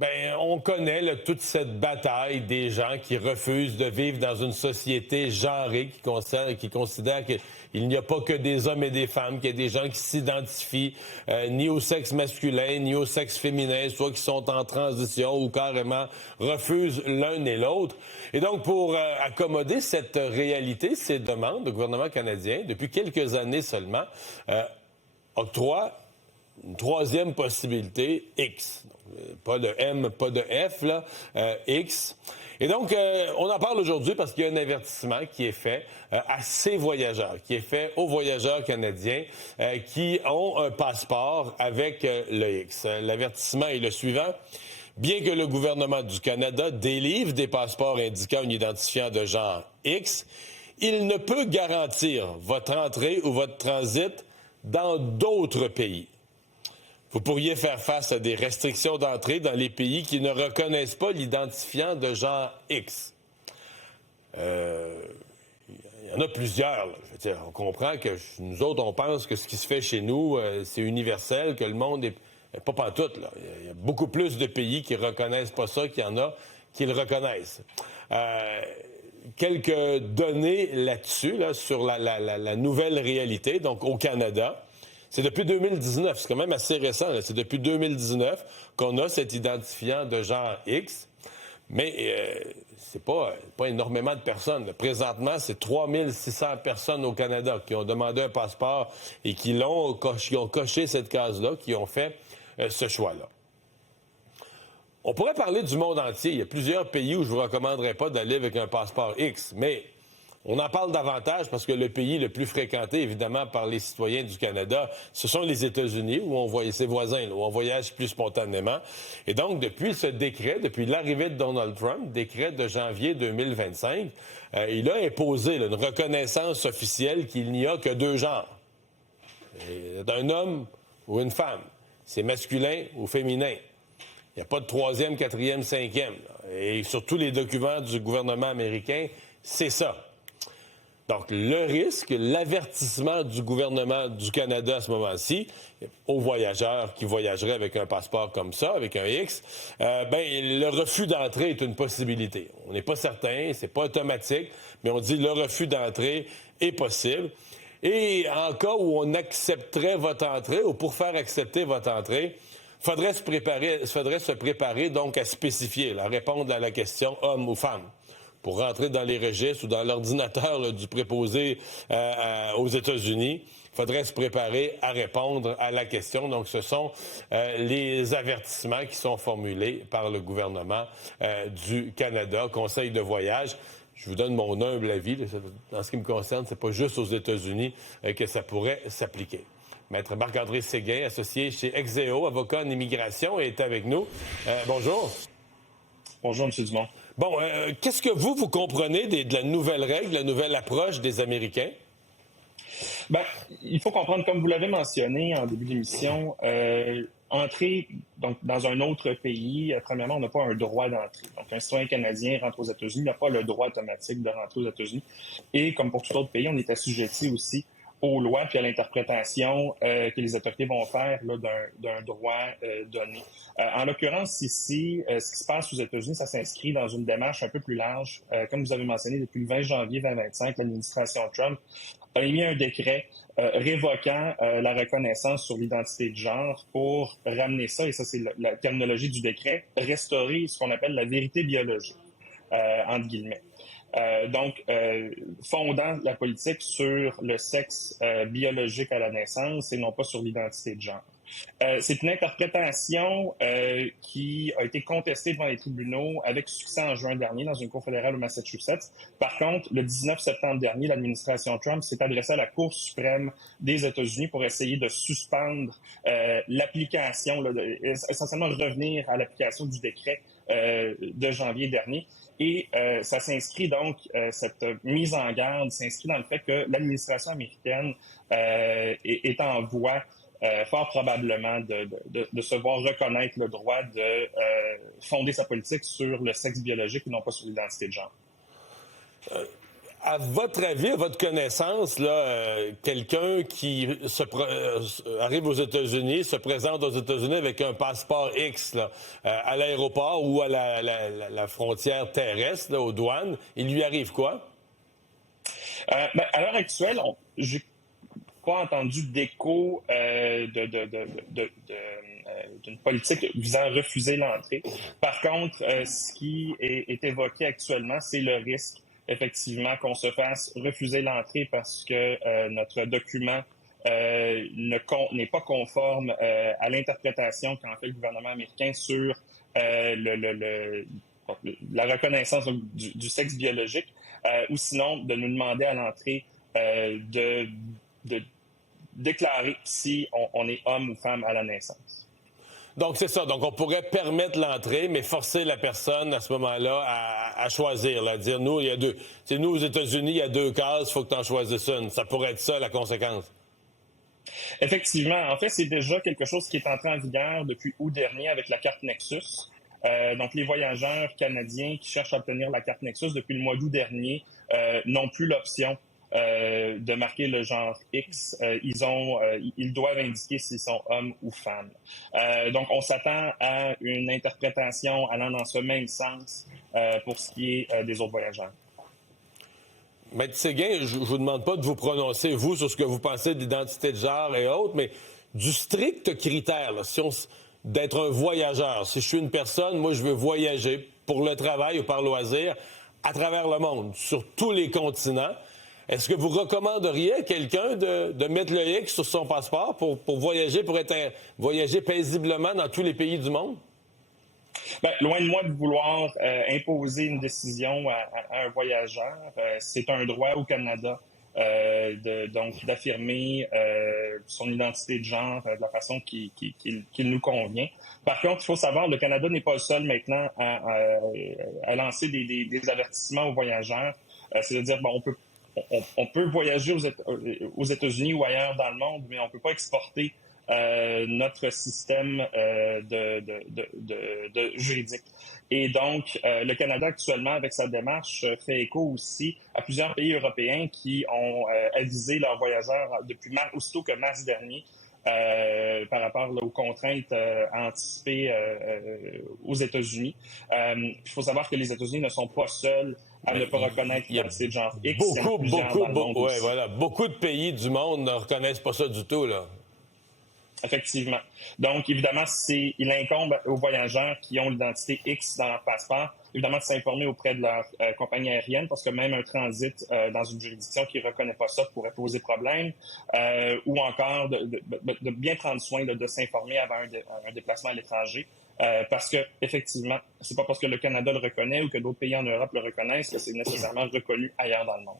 Ben, on connaît là, toute cette bataille des gens qui refusent de vivre dans une société genrée, qui considère qu'il n'y a pas que des hommes et des femmes, qu'il y a des gens qui s'identifient ni au sexe masculin, ni au sexe féminin, soit qui sont en transition ou carrément refusent l'un et l'autre. Et donc, pour accommoder cette réalité, ces demandes, le gouvernement canadien, depuis quelques années seulement, octroie une troisième possibilité, X. Pas de M, pas de F, là, X. Et donc, on en parle aujourd'hui parce qu'il y a un avertissement qui est fait à ces voyageurs, qui est fait aux voyageurs canadiens qui ont un passeport avec le X. L'avertissement est le suivant. Bien que le gouvernement du Canada délivre des passeports indiquant un identifiant de genre X, il ne peut garantir votre entrée ou votre transit dans d'autres pays. Vous pourriez faire face à des restrictions d'entrée dans les pays qui ne reconnaissent pas l'identifiant de genre X. Il y en a plusieurs. Là. Je veux dire, on comprend que nous autres, on pense que ce qui se fait chez nous, c'est universel, que le monde est pas pantoute. Là. Il y a beaucoup plus de pays qui reconnaissent pas ça qu'il y en a qui le reconnaissent. Quelques données là-dessus, là, sur la nouvelle réalité, donc au Canada. C'est depuis 2019, c'est quand même assez récent. Là. C'est depuis 2019 qu'on a cet identifiant de genre X, mais c'est pas énormément de personnes. Là. Présentement, c'est 3600 personnes au Canada qui ont demandé un passeport et qui ont coché cette case-là, qui ont fait ce choix-là. On pourrait parler du monde entier. Il y a plusieurs pays où je ne vous recommanderais pas d'aller avec un passeport X, mais on en parle davantage parce que le pays le plus fréquenté, évidemment, par les citoyens du Canada, ce sont les États-Unis, où on voyage, ses voisins, là, où on voyage plus spontanément. Et donc, depuis ce décret, depuis l'arrivée de Donald Trump, décret de janvier 2025, il a imposé là, une reconnaissance officielle qu'il n'y a que deux genres. D'un homme ou une femme. C'est masculin ou féminin. Il n'y a pas de troisième, quatrième, cinquième. Là. Et sur tous les documents du gouvernement américain, c'est ça. Donc, le risque, l'avertissement du gouvernement du Canada à ce moment-ci, aux voyageurs qui voyageraient avec un passeport comme ça, avec un X, le refus d'entrée est une possibilité. On n'est pas certain, c'est pas automatique, mais on dit le refus d'entrée est possible. Et en cas où on accepterait votre entrée, ou pour faire accepter votre entrée, faudrait se préparer donc à spécifier, à répondre à la question homme ou femme. Pour rentrer dans les registres ou dans l'ordinateur là, du préposé aux États-Unis, il faudrait se préparer à répondre à la question. Donc, ce sont les avertissements qui sont formulés par le gouvernement du Canada, Conseil de voyage. Je vous donne mon humble avis. Là, en ce qui me concerne, c'est pas juste aux États-Unis que ça pourrait s'appliquer. Maître Marc-André Séguin, associé chez Exeo, avocat en immigration, est avec nous. Bonjour. Bonjour, M. Dumont. Bon, qu'est-ce que vous comprenez de la nouvelle règle, la nouvelle approche des Américains? Bien, il faut comprendre, comme vous l'avez mentionné en début d'émission, entrer donc, dans un autre pays, premièrement, on n'a pas un droit d'entrée. Donc, un citoyen canadien rentre aux États-Unis, n'a pas le droit automatique de rentrer aux États-Unis. Et comme pour tout autre pays, on est assujetti aussi aux lois puis à l'interprétation que les autorités vont faire là, d'un droit donné. En l'occurrence, ici, ce qui se passe aux États-Unis, ça s'inscrit dans une démarche un peu plus large. Comme vous avez mentionné, depuis le 20 janvier 2025, l'administration Trump a émis un décret révoquant la reconnaissance sur l'identité de genre pour ramener ça, et ça c'est la terminologie du décret, restaurer ce qu'on appelle la vérité biologique, entre guillemets. Fondant la politique sur le sexe biologique à la naissance et non pas sur l'identité de genre. C'est une interprétation qui a été contestée devant les tribunaux avec succès en juin dernier dans une cour fédérale au Massachusetts. Par contre, le 19 septembre dernier, l'administration Trump s'est adressée à la Cour suprême des États-Unis pour essayer de suspendre l'application, essentiellement revenir à l'application du décret de janvier dernier. Et ça s'inscrit donc, cette mise en garde s'inscrit dans le fait que l'administration américaine est en voie fort probablement de se voir reconnaître le droit de fonder sa politique sur le sexe biologique et non pas sur l'identité de genre. À votre avis, à votre connaissance, là, quelqu'un qui arrive aux États-Unis, se présente aux États-Unis avec un passeport X là, à l'aéroport ou à la frontière terrestre, là, aux douanes, il lui arrive quoi? À l'heure actuelle, j'ai pas entendu d'écho d'une politique visant à refuser l'entrée. Par contre, ce qui est évoqué actuellement, c'est le risque, effectivement, qu'on se fasse refuser l'entrée parce que notre document n'est pas conforme à l'interprétation qu'en fait le gouvernement américain sur la reconnaissance du sexe biologique, ou sinon de nous demander à l'entrée de déclarer si on est homme ou femme à la naissance. Donc, c'est ça. Donc, on pourrait permettre l'entrée, mais forcer la personne à ce moment-là à choisir. Là, dire, nous, il y a deux. C'est nous, aux États-Unis, il y a 2 cases, il faut que tu en choisisses une. Ça pourrait être ça, la conséquence. Effectivement. En fait, c'est déjà quelque chose qui est entré en vigueur depuis août dernier avec la carte Nexus. Donc, les voyageurs canadiens qui cherchent à obtenir la carte Nexus depuis le mois d'août dernier n'ont plus l'option de marquer le genre X. Ils doivent indiquer s'ils sont hommes ou femmes. Donc, on s'attend à une interprétation allant dans ce même sens pour ce qui est des autres voyageurs. Maître Séguin, je ne vous demande pas de vous prononcer, vous, sur ce que vous pensez d'identité de genre et autres, mais du strict critère, là, d'être un voyageur. Si je suis une personne, moi, je veux voyager pour le travail ou par loisir à travers le monde, sur tous les continents. Est-ce que vous recommanderiez à quelqu'un de mettre le X sur son passeport pour voyager, voyager paisiblement dans tous les pays du monde? Bien, loin de moi de vouloir imposer une décision à un voyageur. C'est un droit au Canada donc d'affirmer son identité de genre de la façon qu'il nous convient. Par contre, il faut savoir que le Canada n'est pas le seul maintenant à lancer des avertissements aux voyageurs. C'est-à-dire, bon, on peut voyager aux États-Unis ou ailleurs dans le monde, mais on ne peut pas exporter notre système de juridique. Et donc, le Canada actuellement, avec sa démarche, fait écho aussi à plusieurs pays européens qui ont avisé leurs voyageurs depuis aussitôt que mars dernier par rapport aux contraintes anticipées aux États-Unis. Il faut savoir que les États-Unis ne sont pas seuls à ne pas reconnaître l'identité de genre X. Beaucoup de pays du monde ne reconnaissent pas ça du tout, là. Effectivement. Donc, évidemment, il incombe aux voyageurs qui ont l'identité X dans leur passeport, évidemment, de s'informer auprès de leur compagnie aérienne, parce que même un transit dans une juridiction qui ne reconnaît pas ça pourrait poser problème, ou encore de bien prendre soin de s'informer avant un déplacement à l'étranger. Parce que, effectivement, c'est pas parce que le Canada le reconnaît ou que d'autres pays en Europe le reconnaissent que c'est nécessairement reconnu ailleurs dans le monde.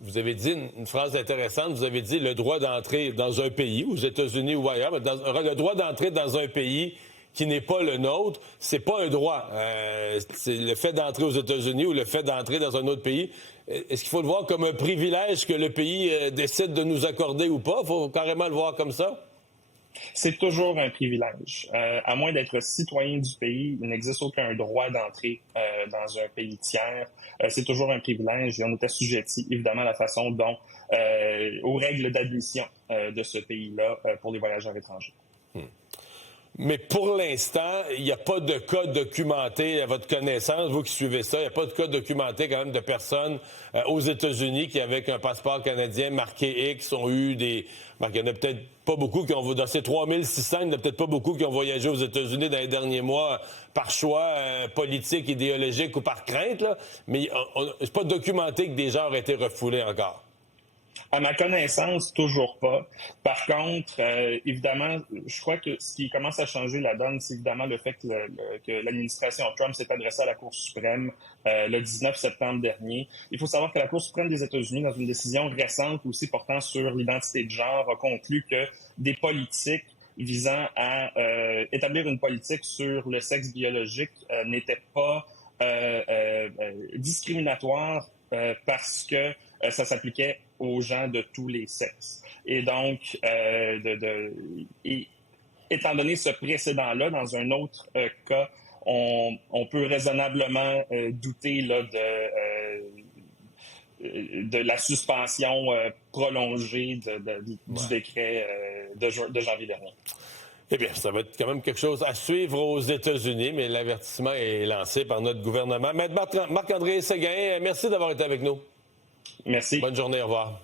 Vous avez dit une phrase intéressante. Vous avez dit le droit d'entrer dans un pays, aux États-Unis ou ailleurs, mais le droit d'entrer dans un pays qui n'est pas le nôtre, c'est pas un droit. C'est le fait d'entrer aux États-Unis ou le fait d'entrer dans un autre pays. Est-ce qu'il faut le voir comme un privilège que le pays décide de nous accorder ou pas? Il faut carrément le voir comme ça? C'est toujours un privilège. À moins d'être citoyen du pays, il n'existe aucun droit d'entrer dans un pays tiers. C'est toujours un privilège et on est assujetti, évidemment, à la façon dont, aux règles d'admission de ce pays-là pour les voyageurs étrangers. Mais pour l'instant, il n'y a pas de cas documenté à votre connaissance, vous qui suivez ça, il n'y a pas de cas documenté quand même de personnes aux États-Unis qui, avec un passeport canadien marqué X, ont eu des... Ben, il n'y en a peut-être pas beaucoup qui ont... Dans ces 3600, il n'y en a peut-être pas beaucoup qui ont voyagé aux États-Unis dans les derniers mois par choix politique, idéologique ou par crainte, là. Mais c'est pas documenté que des gens auraient été refoulés encore. À ma connaissance, toujours pas. Par contre, évidemment, je crois que ce qui commence à changer la donne, c'est évidemment le fait que l'administration Trump s'est adressée à la Cour suprême le 19 septembre dernier. Il faut savoir que la Cour suprême des États-Unis, dans une décision récente aussi portant sur l'identité de genre, a conclu que des politiques visant à établir une politique sur le sexe biologique n'étaient pas discriminatoires parce que ça s'appliquait aux gens de tous les sexes. Et donc, étant donné ce précédent-là, dans un autre cas, on peut raisonnablement douter là, de la suspension prolongée du décret de janvier dernier. Eh bien, ça va être quand même quelque chose à suivre aux États-Unis, mais l'avertissement est lancé par notre gouvernement. Maître Marc-André Séguin, merci d'avoir été avec nous. Merci. Bonne journée, au revoir.